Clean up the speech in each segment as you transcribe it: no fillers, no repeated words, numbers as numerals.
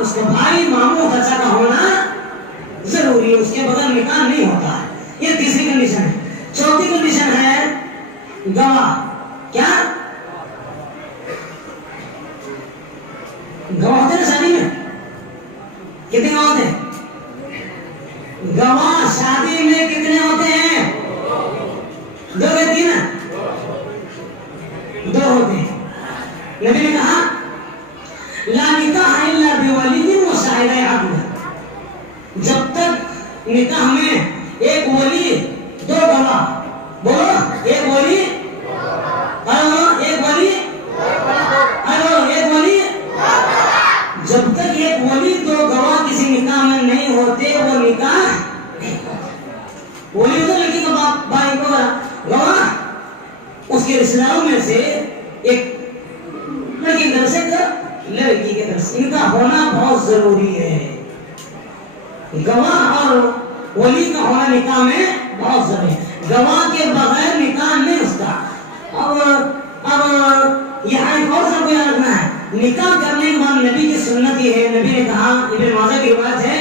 اس کا بھائی ماموں چچا کا ہونا ضروری ہے، اس کے بغیر نکاح نہیں ہوتا ہے۔ یہ تیسری کنڈیشن ہے۔ چوتھی کنڈیشن ہے گواہ۔ کیا گواہ ہوتے ہیں شادی میں؟ کتنے گواہ ہوتے ہیں؟ گواہ شادی میں کتنے ہوتے ہیں؟ دو یا تین؟ دو ہوتے ہیں۔ نبی نے کہا لا نکاح الا بولی و شاہدی عدل، جب تک نکاح میں ایک ولی دو گواہ، بولو ایک ولی، ایک ولی، ایک ولی، جب تک ایک ولی دو گواہ کسی نکاح میں نہیں ہوتے وہ نکاح نہیں ہوتا۔ ولی ہوتا لڑکی کا باپ بھائی کو گواہ، اس کے رشتہ داروں میں سے ایک لڑکی کی طرف سے لڑکی کی طرف سے، ان کا ہونا بہت ضروری ہے۔ گواہ اور ولی کا ہونا نکاح میں بہت ضروری ہے۔ گواہ کے بغیر نکاح نہیں ہوتا۔ اب یہاں ایک اور سب کو یاد رکھنا ہے، نکاح کرنے کے بعد نبی کی سنت یہ ہے، نبی نے کہا، ابن ماجہ کی روایت ہے،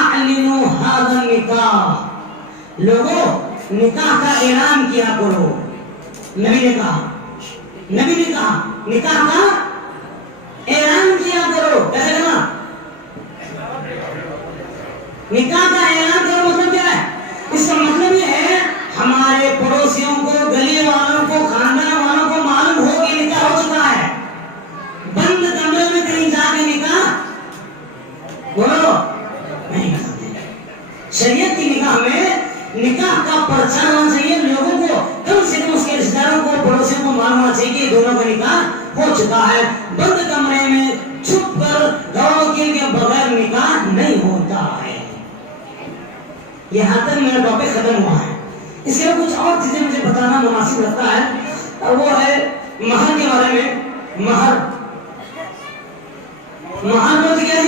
اعلنوا ھذا النکاح، لوگوں نکاح کا اعلان کیا کرو۔ نبی نے کہا نکاح کا اعلان کیا کرو۔ کیسے کرنا؟ نکاح کا اعلان کرو مطلب کیا ہے؟ اس کا مطلب یہ ہے ہمارے پڑوسیوں کو، گلی والوں کو، خاندان والوں کو معلوم ہو کہ نکاح ہو چکا ہے۔ بند کمرے میں کہیں جا کے نکاح بولو نہیں کر سکتے۔ شریعت کی نکاح میں نکاح کا پرچار ہونا چاہیے، لوگوں کو کم سے کم اس کے رشتہ داروں کو، پڑوسیوں کو معلوم ہونا چاہیے کہ دونوں کا نکاح ہو چکا ہے۔ بند کمرے میں چھپ کر گواہ کے بغیر نکاح نہیں ہوتا ہے۔ یہاں تک میرا ٹاپک ختم ہوا ہے۔ اس کے کچھ اور چیزیں مجھے بتانا مناسب لگتا ہے، وہ ہے مہر کے بارے میں۔ مہر بولتے کیا ہے؟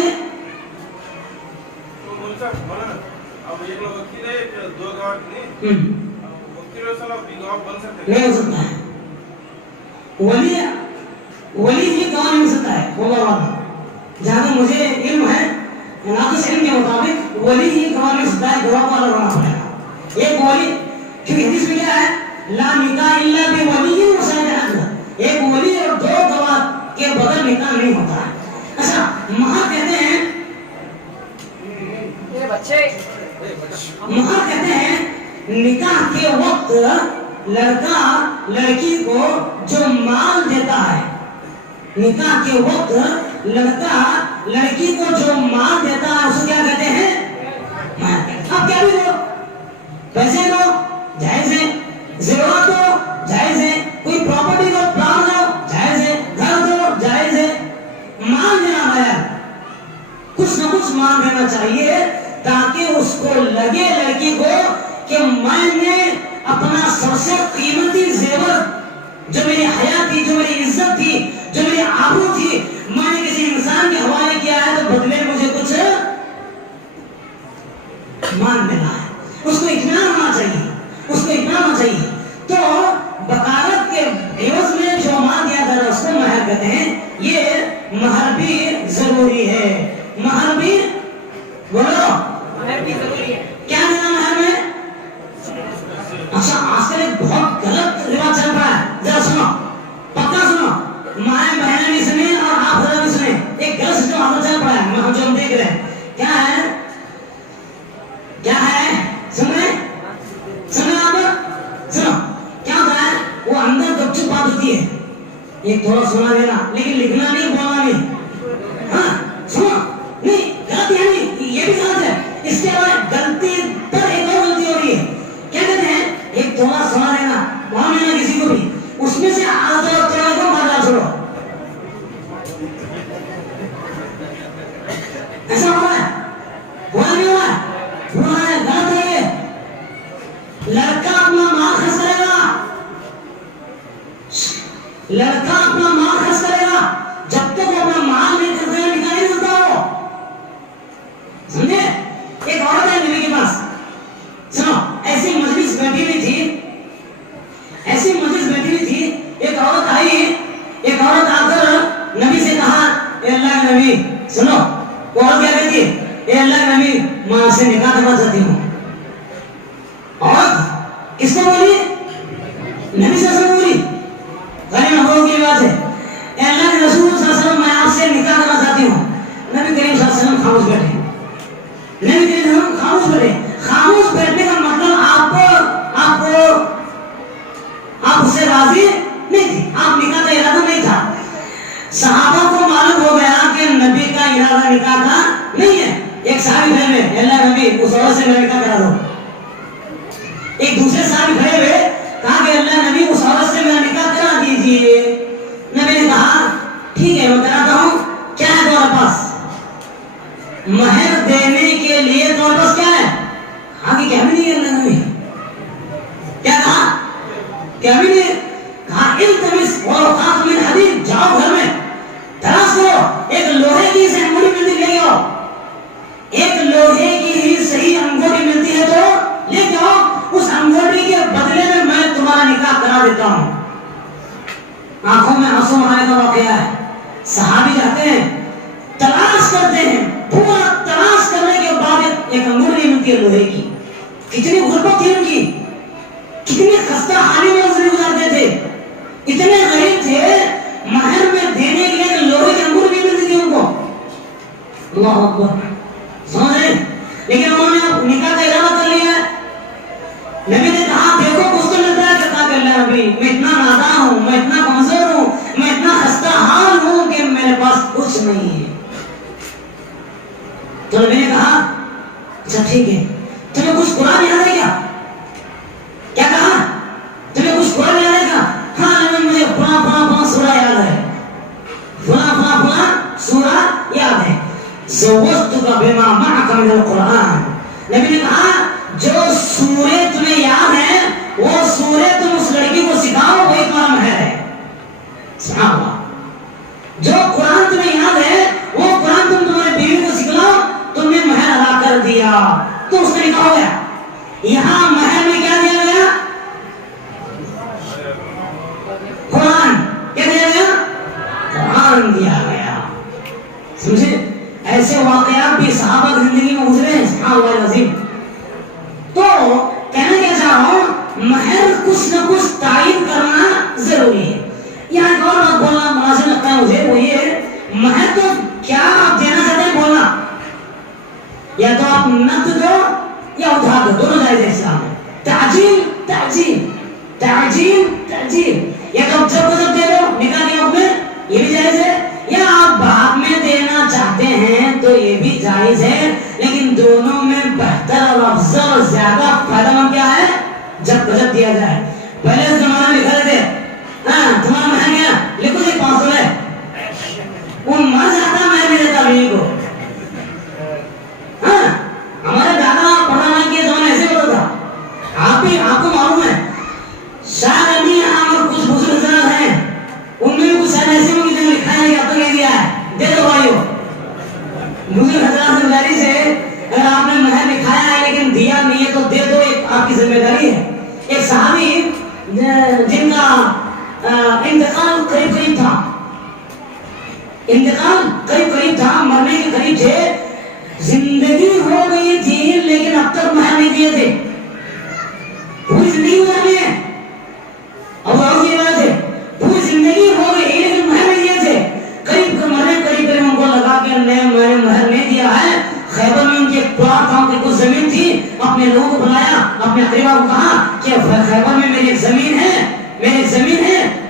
نہیں ہو سکتا ہے، ولی ہی گواہ نہیں ہو سکتا ہے، ہوگا والا۔ جہاں تک مجھے علم ہے، ناقص علم کے مطابق ولی ہی گواہ نہیں ہو سکتا ہے، گواہ کو الگ ہونا پڑے گا۔ ایک ولی، کیونکہ حدیث میں کیا ہے؟ لا نکاح الا بولی و شاہد عدل، ایک ولی اور دو گواہ کے بغیر نکاح نہیں ہوتا ہے۔ اچھا، مہر کہتے ہیں، مہر کہتے ہیں نکاح کے وقت لڑکا لڑکی کو جو مال دیتا ہے، نکاح کے وقت لڑکا لڑکی کو جو مال دیتا ہے اسے کیا کہتے ہیں؟ آپ کیا بھی دو، پیسے دو جائز ہے، زیورات دو جائز ہے، کوئی پراپرٹی دو، پلاٹ دو جائز ہے، گھر دو جائز ہے، مال دینا ہے، کچھ نہ کچھ مال دینا چاہیے تاکہ اس کو لگے لڑکی کو کہ میں نے اپنا سب سے قیمتی زیور جو میری حیا تھی، جو میری عزت تھی، جو میری آبرو تھی، میں نے کسی انسان کے حوالے کیا ہے تو بدلے مجھے کچھ مان ملا ہے۔ اس کو اطمینان ہونا چاہیے، اس کو اطمینان ہونا چاہیے۔ تو بکارت کے عوض میں جو مال دیا جا رہا ہے اس کو مہر کہتے ہیں۔ یہ مہر بھی ضروری ہے، مہر بھی بولو مہر بھی ضروری ہے۔ کیا دینا مہر میں؟ اچھا، آج کل ایک بہت غلط رواج چل رہا ہے، ذرا سنو، پکا سنو، مائیں بہنیں بھی سنیں اور آپ حضرات بھی سنیں۔ ایک غلط سسٹم آتا چل پڑا ہے، ہم جو ہم دیکھ رہے ہیں، کیا ہے؟ کیا ہے؟ سن رہے آپ؟ سنو، کیا ہوتا ہے؟ وہ اندر گپ چپ بات ہوتی ہے، ایک تھوڑا سنا دینا، لیکن لکھنا نہیں، بولنا نہیں۔ ہاں سنو، نہیں غلط ہے، نہیں یہ بھی غلط ہے۔ اس کے بعد غلطی پر ایک اور غلطی ہو رہی ہے، کیا کہتے ہیں؟ ایک تھوڑا سنا دینا، وہاں میں کسی کو بھی اس میں سے آدھا تھوڑا کو مار ڈال چھوڑو، لڑکا اپنا مال خرچ کرے گا، جب تک وہ اپنا مال نہیں خرچ کرے نکاح نہیں ہوتا ہو. سمجھے؟ ایک عورت ہے نبی کے پاس، سنو ایسی مجلس بیٹھی ہوئی تھی، ایسی مجلس بیٹھی ہوئی تھی، ایک عورت آئی، ایک عورت آ کر نبی سے کہا اے اللہ کے نبی، سنو وہ عورت کیا کہتی ہے، اے اللہ کے نبی میں آپ سے نکاح کرنا چاہتی ہوں. عورت کس کو بولی؟ نبی صلی اللہ علیہ وسلم بولی. غنی محبوب کی بات ہے، اے اللہ کے رسول صلی اللہ علیہ وسلم میں آپ سے نکاح کرنا چاہتی ہوں. نبی کریم صلی اللہ علیہ وسلم خاموش بیٹھے، نبی کریم صلی اللہ علیہ وسلم خاموش بیٹھے. خاموش بیٹھنے کا مطلب آپ اس سے راضی نہیں تھی، آپ نکاح کا ارادہ نہیں تھا. صحابہ کو معلوم ہو گیا کہ نبی کا ارادہ نکاح کا نہیں ہے. ایک صحابی کھڑے ہوئے، اللہ نبی اس عورت سے میرا نکاح کرا دو. ایک دوسرے صحابی کھڑے ہوئے، کہا کہ اللہ نبی اس عورت سے میرا نکاح کرا دیجیے. نبی نے کہا ٹھیک ہے میں کراتا ہوں. کیا ہے تمہارے پاس؟ مہر دینے کے لیے تمہارے پاس کیا ہے؟ آگے کیا بھی نہیں ہے. اللہ نبی کیا کہا؟ کیا بھی نہیں. کہا التمس ورقات من حدید، جاؤ گھر میں تلاش کرو ایک لوہے کی سے انگوٹھی ملتی لے آؤ. ایک لوہے کی ہی صحیح انگوٹھی ملتی ہے تو لے کے آؤ، اس انگوٹھی کے بدلے میں تمہارا نکاح کرا دیتا ہوں. آنکھوں میں آنسو آنے کا واقعہ ہے. صحابی جاتے ہیں، تلاش کرتے ہیں، پورا تلاش کرنے کے بعد ایک انگوٹھی ملتی ہے لوہے کی. کتنی غربت تھی ان کی، کتنی خستہ حالی میں زندگی گزارتے تھے، اتنے غریب تھے، مہر میں دینے کے لیے لوہے کی انگوٹھی نہیں ملتی تھی ان کو. اللہ اکبر. سمجھ رہے؟ لیکن انہوں نے نکاح کا ارادہ کر لیا. نبی نے کہا دیکھو کچھ تو ملتا ہے. کہا کہ اللہ نبی میں اتنا نادان ہوں، میں اتنا کمزور ہوں، میں اتنا خستہ حال ہوں کہ میرے پاس کچھ نہیں ہے. تو نبی نے کہا اچھا ٹھیک ہے، تمہیں کچھ قرآن یاد ہے کیا؟ کیا کہا؟ تمہیں کچھ قرآن یاد ہے کیا؟ ہاں نبی مجھے فلاں سورہ یاد ہے، فلاں سورہ یاد ہے. زوجتک بما معک من القرآن. نبی نے کہا جو سورے تمہیں یاد ہیں وہ سورے تم اس لڑکی کو سکھاؤ، وہی تمہارا مہر ہے. سبحان اللہ. جو قرآن تمہیں یاد ہے وہ قرآن تم تمہارے بیوی کو سکھلاؤ، تم نے مہر ادا کر دیا تو اس کا نکاح ہو گیا. یہاں مہر میں کیا دیا گیا؟ قرآن. کیا دیا گیا؟ قرآن دیا گیا. سمجھے؟ ایسے واقعات بھی صحابہ کی زندگی میں گزرے ہیں. سبحان اللہ العظیم. تو کہنا کیا چاہ رہا ہوں، مہر کچھ نہ کچھ تعین کرنا ضروری ہے. یہاں ایک اور بات بولنا مناسب لگتا ہے مجھے، وہ یہ مہر تو کیا آپ دینا چاہتے ہیں بولنا، یا تو آپ نقد دو یا ادھار دو، دونوں جائز ہے اسلام میں. تعجیل یا تو جب دے دو نکاح کے وقت میں، یہ بھی جائز ہے. یا آپ بعد میں دینا چاہتے ہیں تو یہ بھی جائز ہے. لیکن دونوں میں بہتر اور افضل اور زیادہ فائدہ مند کیا ہے؟ جب بجٹ دیا جائے. پہلے زمانہ میں لکھا دیتے تمہارا مہر کیا لکھو جی 500 ہے، وہ مر جاتا مہر نہیں دیتا بیوی کو. ہاں ہمارے دادا پڑھانا کے زمانے ایسے ہوتا تھا. آپ کو معلوم ہے شاید ابھی یہاں کچھ بزرگ حضرات ہیں، ان میں بھی کچھ شاید ایسے ہوگی جو لکھا ہے یا تو کہہ دیا ہے دے دو بھائیو. بزرگ حضرات سے گزارش ہے اگر آپ نے مہر لکھایا ہے لیکن دیا نہیں ہے تو دے دو، ایک آپ کی ذمہ داری ہے. ایک صحابی جن کا انتقال قریب تھا، مرنے کے قریب تھے، زندگی ہو گئی تھی لیکن اب تک مہر نہیں دیے تھے. پوری زندگی گزارنی ہے، اب اور کی بات ہے، پوری زندگی ہو گئی لیکن مہر نہیں دیے تھے. قریب مرنے قریب ان کو لگا کہ میں نے مہر نہیں دیا ہے. خیبر میں ان کے پلاٹ تھا، کچھ زمین تھی، اپنے لوگوں کو بلایا، اپنے اقربا کو کہا کہ خیبر میں میری ایک زمین ہے،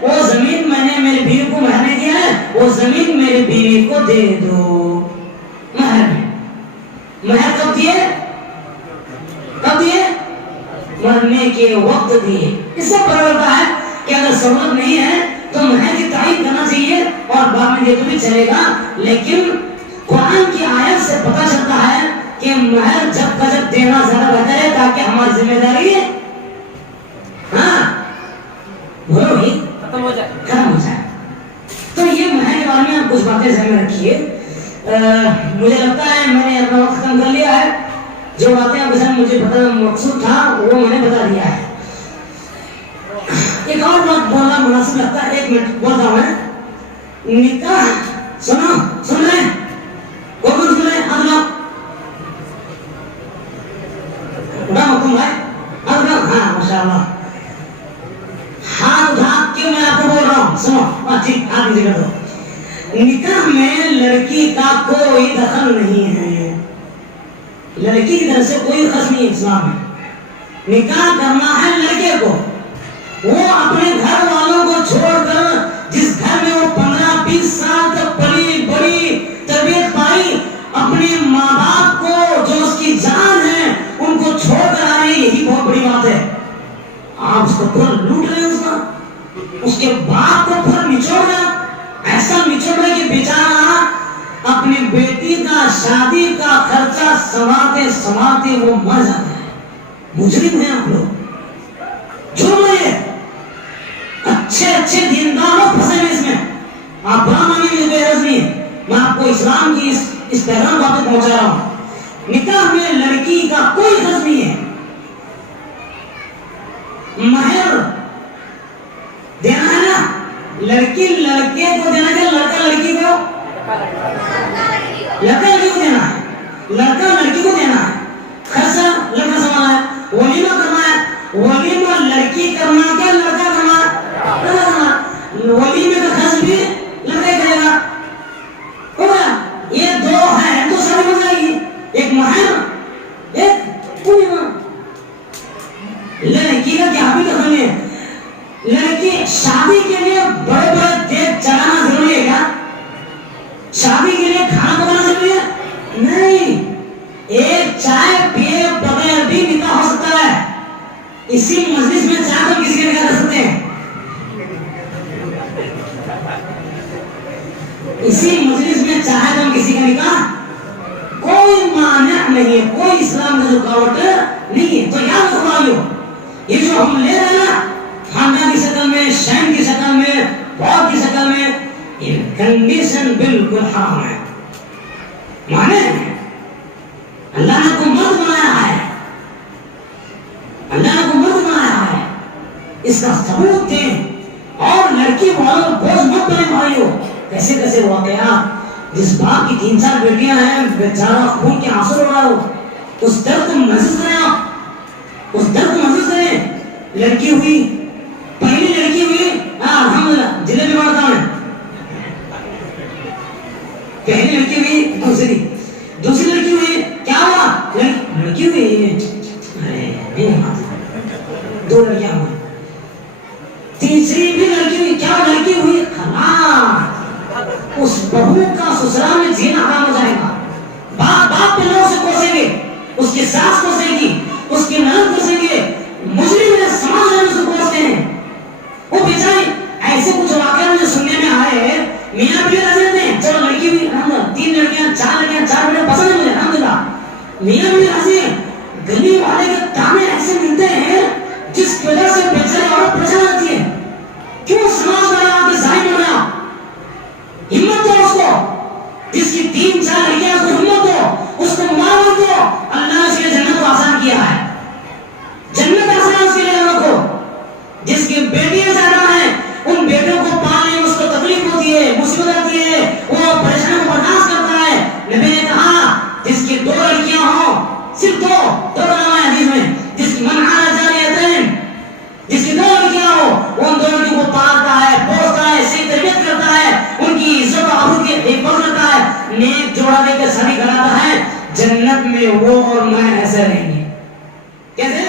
وہ زمین میں نے میری بیوی کو مہر نہیں دیا ہے، وہ زمین میری بیوی کو دے دو. مہر کب دیے؟ مرنے کے وقت دیے. اس سے پتہ چلتا ہے کہ اگر ضرورت نہیں ہے تو مہر کی تعین کرنا چاہیے اور بعد میں دے تو بھی چلے گا. لیکن قرآن کی آیت سے پتہ چلتا ہے کہ مہر جب کا جب دینا زیادہ بہتر ہے تاکہ ہماری ذمہ داری ہے. ہاں بولو بھائی ختم ہو جائے. کچھ باتیں ذہن میں رکھیے. مجھے لگتا ہے میں نے اپنا وقت ختم کر لیا ہے. جو باتیں اب مجھے بتانا مقصود تھا وہ میں نے بتا دیا ہے. ایک اور بات بولنا مناسب لگتا ہے, 1 منٹ بولتا ہوں میں. نکاح سنو, سن رہے ہیں؟ کون سن رہے ہیں؟ ہاتھ اٹھاؤ. اٹھا مکم بھائی, ہاتھ اٹھاؤ. ہاں ماشاء اللہ, ہاتھ اٹھا. کیوں میں آپ کو بول رہا ہوں, سنو. ٹھیک, ہاتھ نیچے کر دو. نکاح میں لڑکی کا کوئی دخل نہیں ہے. لڑکی کی طرف سے کوئی خرچ نہیں ہے اسلام میں. نکاح کرنا ہے لڑکے کو. وہ اپنے گھر والوں کو چھوڑ کر جس گھر میں وہ 15-20 سال تک پلی بڑی تربیت پائی, اپنے ماں باپ کو جو اس کی جان ہے ان کو چھوڑ کر آ رہی, یہی بہت بڑی بات ہے. آپ اس کو پھر لوٹ رہے ہیں, اس کے باپ کو پھر نچوڑ رہے, ایسا نچوڑ رہے کہ بیچارہ اپنی بیٹی کا شادی کا خرچہ سنبھالتے سنبھالتے وہ مر جاتا ہے. مجرم ہیں آپ لوگ, جرم ہے. اچھے دیندار لوگ پھنسے ہیں اس میں. آپ برا مانیں گے, بے عرض نہیں ہے. میں آپ کو اسلام کی اس پیغام باتیں پہنچا رہا ہوں. نکاح میں لڑکی کا کوئی خرچ نہیں ہے. مہر دینا ہے نا, لڑکی لڑکے کو دینا ہے, لڑکا لڑکی کو, لڑکا لڑکی کو دینا ہے, لڑکا لڑکی کو دینا ہے. خرچہ لڑکا سنبھالنا ہے. ولیمہ کرنا ہے, ولیمہ لڑکی کرنا کیا لڑکا کرنا ہے؟ ولیمے کا خرچ بھی لڑکا کرے گا. ہو گیا. یہ 2 ہیں تو شادی ہو جائے گی. ایک مہر, ایک ولیمہ. لڑکی کا کیا بھی دخل ہے. لڑکی شادی کے لیے بڑے بڑے دیگ چلانا ضروری ہے کیا؟ شادی کے لیے کھانا پکانا ضروری ہے؟ نہیں. ایک چائے پیے بغیر بھی نکاح ہو سکتا ہے. اسی مجلس میں چائے تو کسی کا نکاح کر سکتے ہیں. اسی مجلس میں چاہے تو کسی کا نکاح, کوئی مانع نہیں ہے, کوئی اسلام میں رکاوٹ نہیں ہے. تو یاد رکھو بھائیو, یہ جو ہم لے رہے ہیں نا, خاندان کی شکل میں, شہن کی شکل میں, باپ کی شکل میں, یہ کنڈیشن بالکل حرام ہے. مانے اللہ نے کو مرد بنایا ہے, اللہ نے کو مرد بنایا ہے, اس کا ثبوت دیں. اور لڑکی والوں بوجھ مت بنے بھائیو. کیسے کیسے واقعات, جس باپ کی 3-4 بیٹیاں ہیں, بیچارہ خون کے آنسو رو رہا ہو, اس درد کو محسوس کریں. آپ اس درد کو محسوس کریں. لڑکی ہوئی, پہلی لڑکی ہوئی, الحمدللہ جلے میں بڑھتا ہوں. پہلی لڑکی ہوئی, دوسری لڑکی ہوئی, کیا ہوا؟ لڑکی ہوئی, ارے 2 لڑکیاں ہوئی. تیسری بھی لڑکی ہوئی, کیا لڑکی ہوئی؟ خلاص اس بہو کا سسرال میں جینا حرام ہو جائے گا. باپ پہ لوگ سے کوسیں گے, اس کی ساس کوسے گی, اس کی نند کوسیں گے. مجرم نے سماج میں اس کو کوستے ہیں. وہ بیچارے ایسے کچھ واقعہ مجھے سننے میں آئے. میاں بھی راضی رہتے ہیں, چلو لڑکی بھی, 3 لڑکیاں 4 لڑکیاں 4 بیٹے پسند ہے مجھے, الحمدللہ. میاں بھی راضی ہیں. گلی والے کے تانے ایسے ملتے ہیں جس کی وجہ سے بیچاری عورت پریشان ہوتی ہے. کیوں سماج میں آپ کے ظاہر ہو رہا؟ ہمت دو اس کو, جس کی 3-4 لڑکیاں, اس کو ہمت دو, اس کو معاف دو. اللہ نے اس کے جنت کو آسان کیا ہے. جنت آسان اس کے لیے رکھو. جس کی بیٹیاں زیادہ ہیں, ان بیٹوں کو پالنے میں اس کو تکلیف ہوتی ہے, مصیبت آتی ہے, وہ پریشانی کو برداشت کرتا ہے. نبی نے کہا جس کی 2 لڑکیاں ہوں, صرف 2 نام ہے حدیث میں, جس کی من علی جاریتین, جس کی 2 لڑکیاں ہو, ان 2 لڑکیوں کو پالتا ہے, پوستا ہے, صحیح تربیت کرتا ہے, ان کی عزت و آبرو کی حفاظت کرتا ہے, نیک جوڑا دے کے شادی کراتا ہے, جنت میں وہ اور میں ایسے رہیں گے. کیسے؟